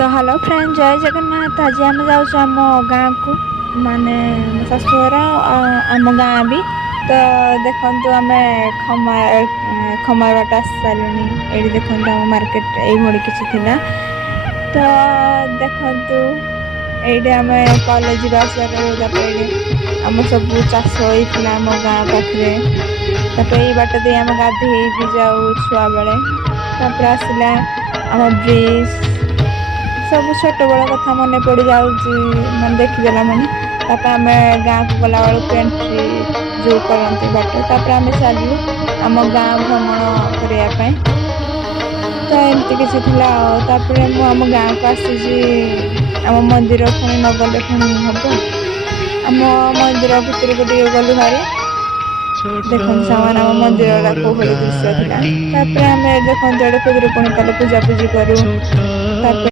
तो hello friend जय जगन्नाथ। आज आम जाऊँ आम गाँ को माने शाशुघर आम गाँ भी तो देखु आम खमार बाट आसी सारे ये देखो आम मार्केट ये किसी थिला तो देखु ये आम कॉलेज आसा करूँ आम सब चाष होता आम गाँ पाखे ये बाट दे आम गाधे भी जाऊ छुआ बेले आसला आम ब्रिज सब छोट बड़ कथा मन पड़ जाऊँगी मैं देखीदेला मन आम गाँ को गला बेलू एंट्री जो करती बाट आम चलू आम गाँ भ्रमण करने तो एमती किसी थी आम गाँ को आसी आम मंदिर पुणी न गले पुणी हम आम मंदिर भितर को गलु भारी देखो सामान आम मंदिर कौभली दृश्य था आम देखते खुदुरुकुणी पूजा पूजी करूँ।